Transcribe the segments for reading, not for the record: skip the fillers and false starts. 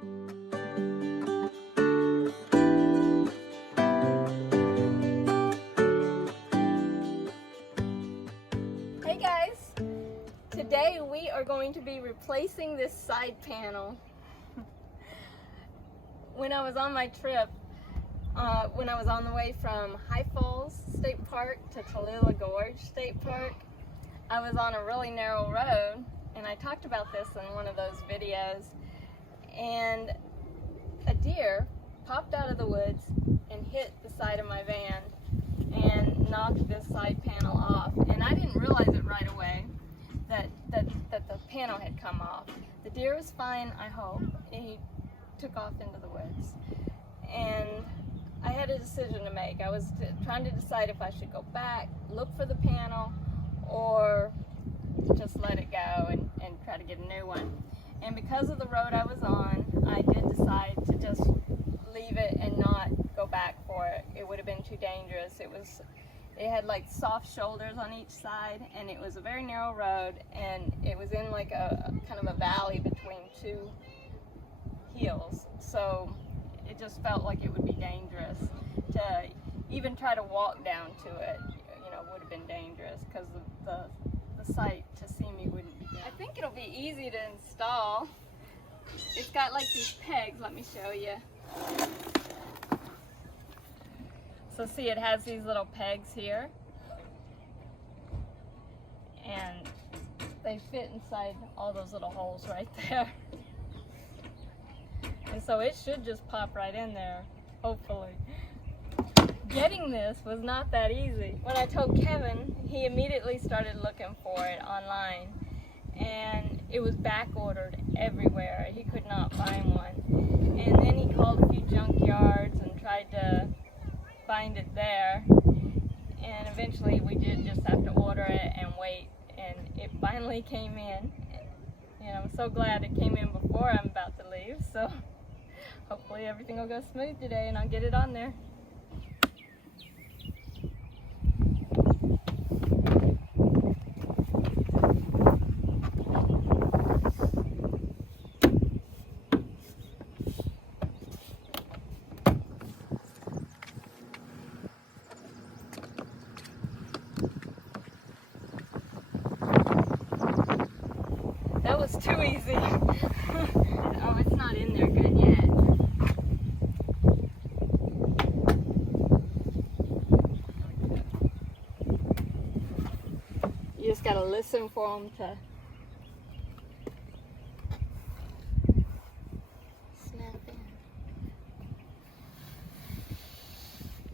Hey guys, today we are going to be replacing this side panel. When I was on my trip, when I was on the way from High Falls State Park to Tallulah Gorge State Park, I was on a really narrow road, and I talked about this in one of those videos, and a deer popped out of the woods and hit the side of my van and knocked this side panel off. And I didn't realize it right away that the panel had come off. The deer was fine, I hope. He took off into the woods. And I had a decision to make. I was trying to decide if I should go back, look for the panel, or just let it go and try to get a new one. And because of the road I was on, I did decide to just leave it and not go back for it. It would have been too dangerous. It had like soft shoulders on each side, and it was a very narrow road, and it was in like a kind of a valley between two hills. So it just felt like it would be dangerous to even try to walk down to it. You know, would have been dangerous because the sight to see me wouldn't be good. I think it'll be easy to install. It's got like these pegs. Let me show you. So see, it has these little pegs here, and they fit inside all those little holes right there. And so it should just pop right in there, hopefully. Getting this was not that easy. When I told Kevin, he immediately started looking for it online, and it was back ordered everywhere. He could not find one. And then he called a few junkyards and tried to find it there, and eventually we did just have to order it and wait, and it finally came in. And I'm so glad it came in before I'm about to leave, so hopefully everything will go smooth today and I'll get it on there. That was too easy. Oh, it's not in there good yet. You just gotta listen for them to snap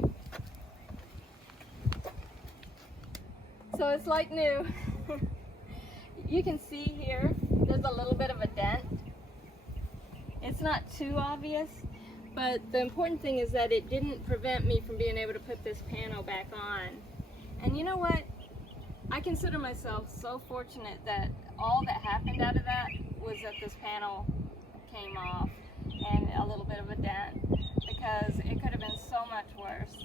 in. So it's like new. You can see here, there's a little bit of a dent. It's not too obvious, but the important thing is that it didn't prevent me from being able to put this panel back on. And you know what? I consider myself so fortunate that all that happened out of that was that this panel came off and a little bit of a dent, because it could have been so much worse.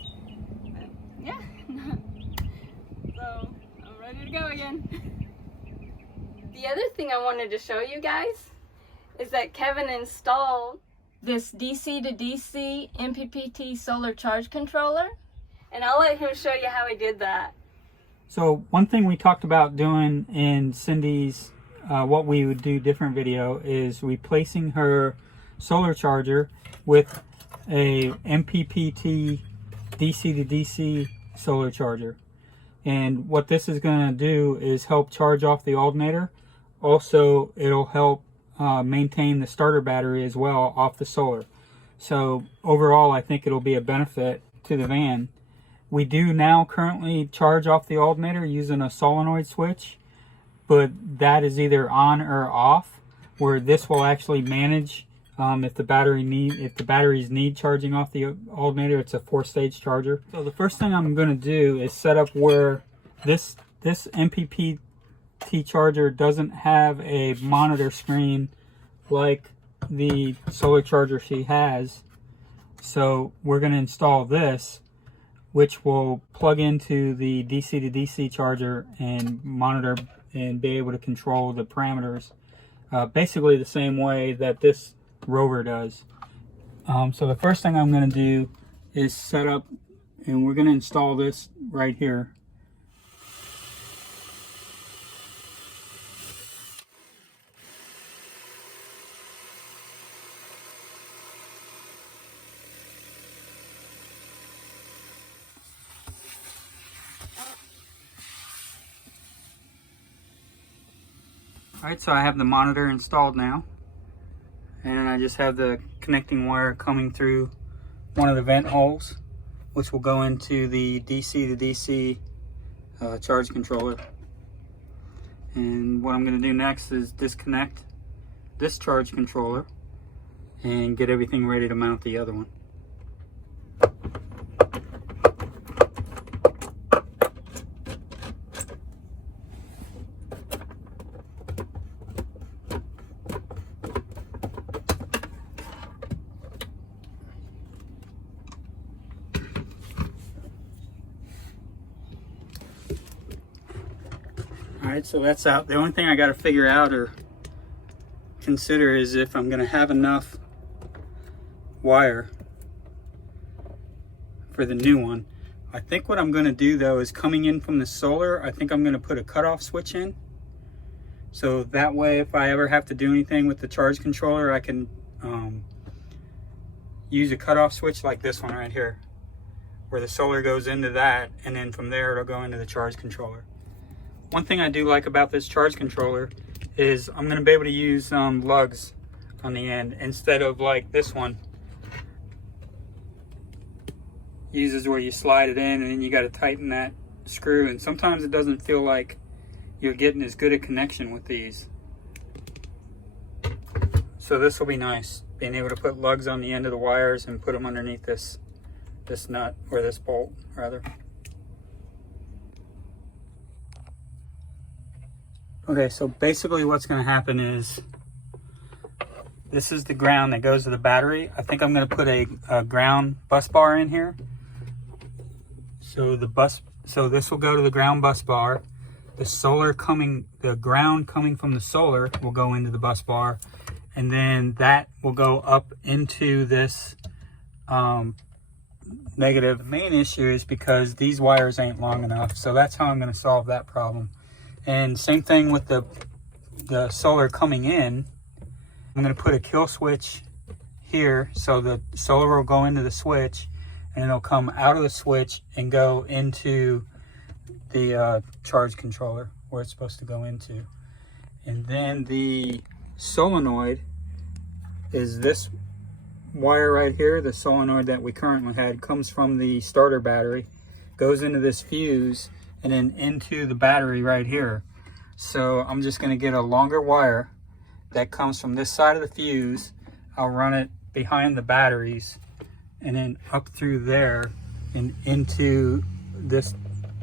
But yeah, so I'm ready to go again. The other thing I wanted to show you guys is that Kevin installed this DC to DC MPPT solar charge controller, and I'll let him show you how he did that. So one thing we talked about doing in Cindy's what we would do different video is replacing her solar charger with a MPPT DC to DC solar charger. And what this is going to do is help charge off the alternator. Also, it'll help maintain the starter battery as well off the solar. So overall, I think it'll be a benefit to the van. We do now currently charge off the alternator using a solenoid switch, but that is either on or off, where this will actually manage if the batteries need charging off the alternator. It's a 4-stage charger. So the first thing I'm going to do is set up where this MPPT charger doesn't have a monitor screen like the solar charger she has. So we're going to install this, which will plug into the DC to DC charger and monitor and be able to control the parameters basically the same way that this Rover does. So the first thing I'm going to do is set up, and we're going to install this right here. Alright, so I have the monitor installed now, and I just have the connecting wire coming through one of the vent holes, which will go into the DC to DC charge controller. And what I'm going to do next is disconnect this charge controller and get everything ready to mount the other one. Alright, so that's out. The only thing I got to figure out or consider is if I'm going to have enough wire for the new one. I think what I'm going to do though is coming in from the solar, I think I'm going to put a cutoff switch in. So that way if I ever have to do anything with the charge controller, I can use a cutoff switch like this one right here, where the solar goes into that, and then from there it'll go into the charge controller. One thing I do like about this charge controller is I'm going to be able to use lugs on the end instead of like this one uses where you slide it in and then you got to tighten that screw, and sometimes it doesn't feel like you're getting as good a connection with these. So this will be nice, being able to put lugs on the end of the wires and put them underneath this nut, or this bolt rather. Okay, so basically what's going to happen is this is the ground that goes to the battery. I think I'm going to put a ground bus bar in here. So this will go to the ground bus bar. The ground coming from the solar will go into the bus bar, and then that will go up into this negative. The main issue is because these wires ain't long enough, so that's how I'm going to solve that problem. And same thing with the solar coming in. I'm going to put a kill switch here, so the solar will go into the switch and it'll come out of the switch and go into the charge controller where it's supposed to go into. And then the solenoid is this wire right here. The solenoid that we currently had comes from the starter battery, goes into this fuse, and then into the battery right here. So I'm just going to get a longer wire that comes from this side of the fuse. I'll run it behind the batteries and then up through there and into this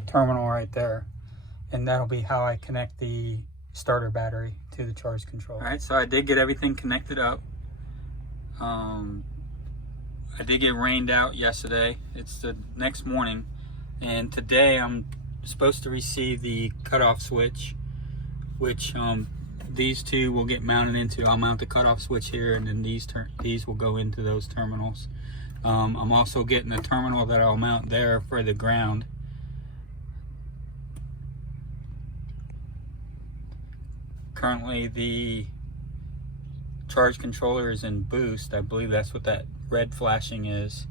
terminal right there. And that'll be how I connect the starter battery to the charge controller. Alright, so I did get everything connected up. I did get rained out yesterday. It's the next morning. And today I'm supposed to receive the cutoff switch, which these two will get mounted into. I'll mount the cutoff switch here, and then these will go into those terminals. I'm also getting a terminal that I'll mount there for the ground. Currently the charge controller is in boost. I believe that's what that red flashing is.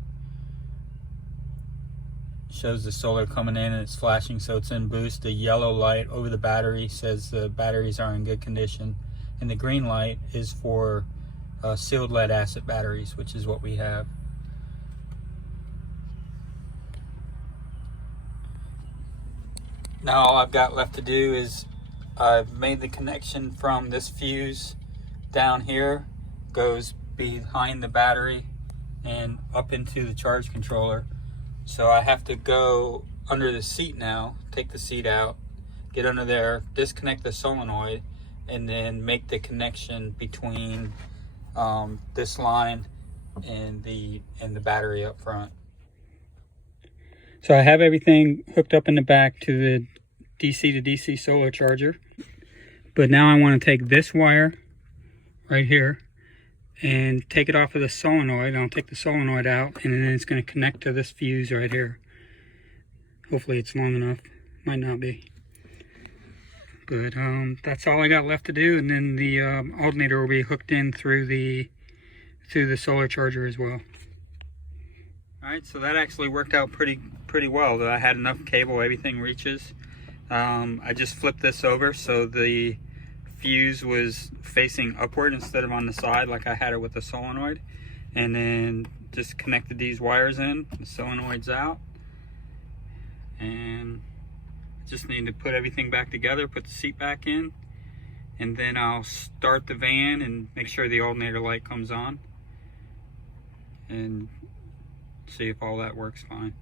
Shows the solar coming in and it's flashing, so it's in boost. The yellow light over the battery says the batteries are in good condition, and the green light is for sealed lead acid batteries, which is what we have. Now all I've got left to do is I've made the connection from this fuse down here, goes behind the battery and up into the charge controller. So I have to go under the seat now, take the seat out, get under there, disconnect the solenoid, and then make the connection between this line and the battery up front. So I have everything hooked up in the back to the DC to DC solar charger. But now I want to take this wire right here and take it off of the solenoid. I'll take the solenoid out, and then it's going to connect to this fuse right here. Hopefully it's long enough. Might not be. But that's all I got left to do, and then the alternator will be hooked in through the solar charger as well. Alright, so that actually worked out pretty well. I had enough cable, everything reaches. I just flipped this over so the fuse was facing upward instead of on the side like I had it with the solenoid, and then just connected these wires in, the solenoid's out, and just need to put everything back together, put the seat back in, and then I'll start the van and make sure the alternator light comes on and see if all that works fine.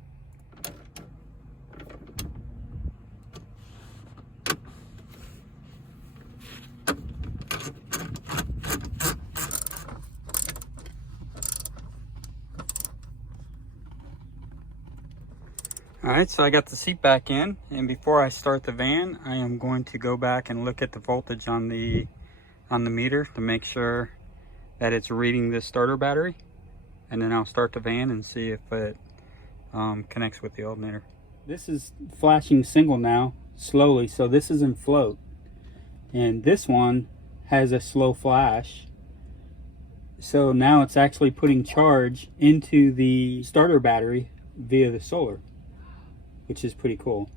Alright, so I got the seat back in, and before I start the van, I am going to go back and look at the voltage on the meter to make sure that it's reading the starter battery, and then I'll start the van and see if it connects with the alternator. This is flashing single now, slowly, so this is in float, and this one has a slow flash, so now it's actually putting charge into the starter battery via the solar, which is pretty cool.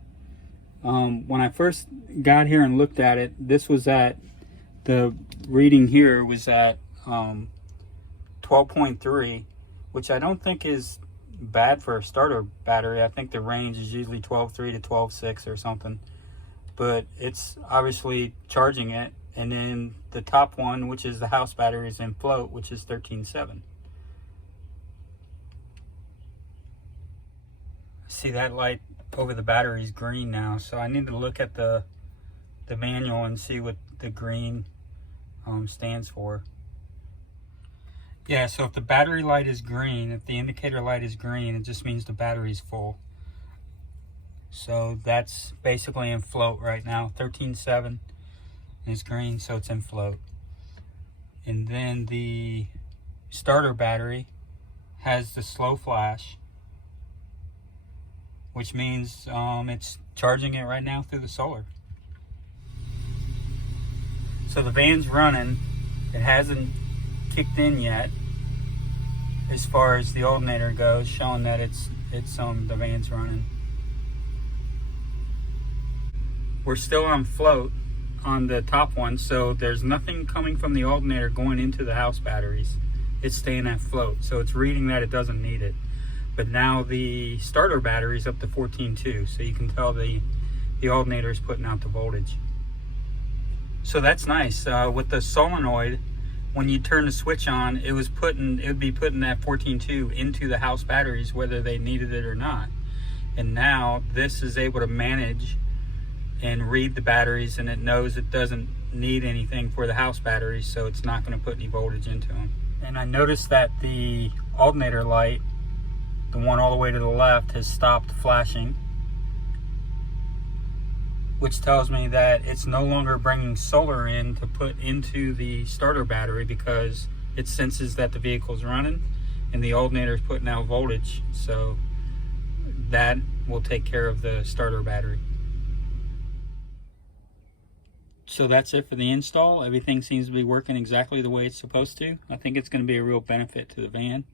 When I first got here and looked at it, this was at, the reading here was at 12.3, which I don't think is bad for a starter battery. I think the range is usually 12.3 to 12.6 or something, but it's obviously charging it. And then the top one, which is the house battery, is in float, which is 13.7. See that light over the battery is green now, so I need to look at the manual and see what the green stands for. Yeah, so if the battery light is green, if the indicator light is green, it just means the battery is full. So that's basically in float right now. 13.7 is green, so it's in float. And then the starter battery has the slow flash, which means it's charging it right now through the solar. So the van's running. It hasn't kicked in yet as far as the alternator goes, showing that the van's running. We're still on float on the top one, so there's nothing coming from the alternator going into the house batteries. It's staying at float, so it's reading that it doesn't need it. But now the starter battery is up to 14.2, so you can tell the alternator is putting out the voltage. So that's nice. With the solenoid, when you turn the switch on, it would be putting that 14.2 into the house batteries whether they needed it or not. And now this is able to manage and read the batteries, and it knows it doesn't need anything for the house batteries, so it's not going to put any voltage into them. And I noticed that the alternator light, the one all the way to the left, has stopped flashing, which tells me that it's no longer bringing solar in to put into the starter battery because it senses that the vehicle's running and the alternator is putting out voltage, so that will take care of the starter battery. So that's it for the install. Everything seems to be working exactly the way it's supposed to. I think it's going to be a real benefit to the van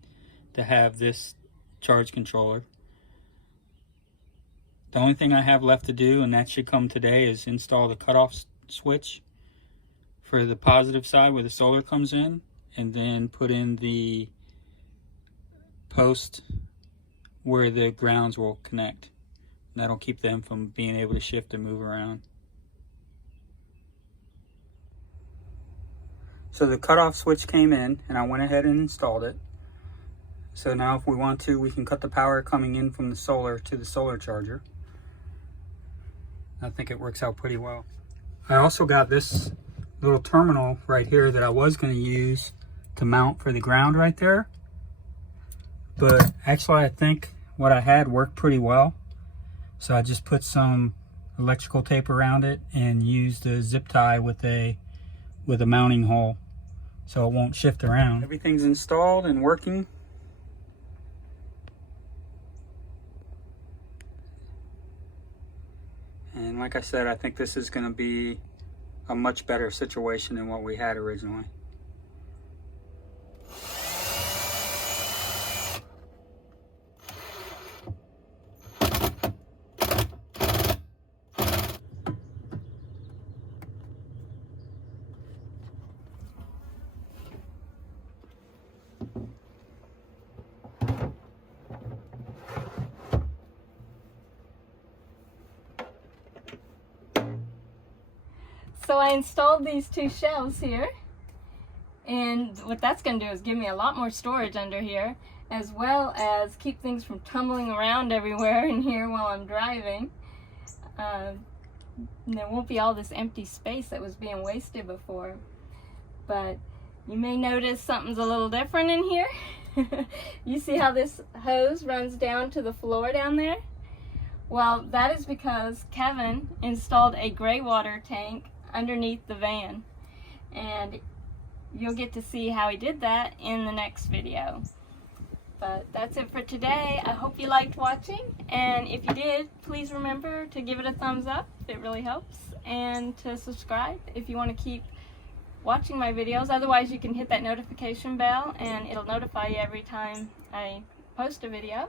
to have this charge controller. The only thing I have left to do, and that should come today, is install the cutoff switch for the positive side where the solar comes in, and then put in the post where the grounds will connect. And that'll keep them from being able to shift and move around. So the cutoff switch came in, and I went ahead and installed it. So now if we want to, we can cut the power coming in from the solar to the solar charger. I think it works out pretty well. I also got this little terminal right here that I was going to use to mount for the ground right there. But actually I think what I had worked pretty well. So I just put some electrical tape around it and used a zip tie with a mounting hole so it won't shift around. Everything's installed and working. And like I said, I think this is going to be a much better situation than what we had originally. So I installed these two shelves here, and what that's going to do is give me a lot more storage under here, as well as keep things from tumbling around everywhere in here while I'm driving. There won't be all this empty space that was being wasted before. But you may notice something's a little different in here. You see how this hose runs down to the floor down there? Well, that is because Kevin installed a gray water tank underneath the van, and you'll get to see how he did that in the next video. But that's it for today. I hope you liked watching, and if you did, please remember to give it a thumbs up. It really helps, and to subscribe if you want to keep watching my videos. Otherwise, you can hit that notification bell and it'll notify you every time I post a video.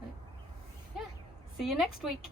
But, yeah, see you next week.